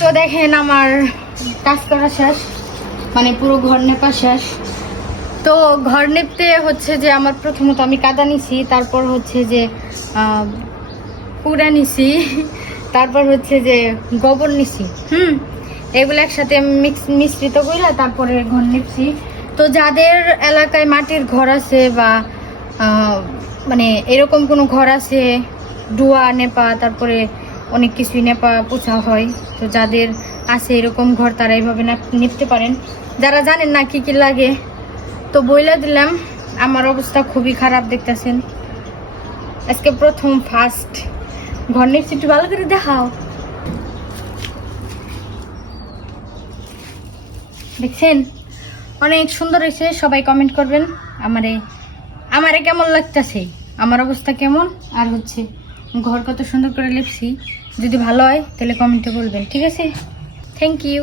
তো দেখেন আমার কাজ করা শেষ, মানে পুরো ঘর নেপা শেষ। তো ঘর নেপতে হচ্ছে যে আমার প্রথমত আমি কাদা নিছি, তারপর হচ্ছে যে পুরা নিছি, তারপর হচ্ছে যে গোবর নিছি। এগুলো একসাথে মিশ্রিত করে তারপরে ঘর নেপছি। তো যাদের এলাকায় মাটির ঘর আছে বা মানে এরকম কোনো ঘর আছে, ডুয়া নেপা, তারপরে অনেক কিছুই নেপা পোছা হয়, তো যাদের আছে এরকম ঘর তারা এইভাবে নিতে পারেন। যারা জানেন না কি কি লাগে তো বইলা দিলাম। আমার অবস্থা খুবই খারাপ, দেখতেছেন আজকে প্রথম ফার্স্ট ঘর নিচ্ছি। একটু ভালো করে দেখাও, দেখছেন অনেক সুন্দর হয়েছে। সবাই কমেন্ট করবেন আমারে কেমন লাগতেছে, আমার অবস্থা কেমন, আর হচ্ছে ঘর কত সুন্দর করে লিখছি। যদি ভালো হয় তাহলে কমেন্টে বলবেন, ঠিক আছে? Thank you.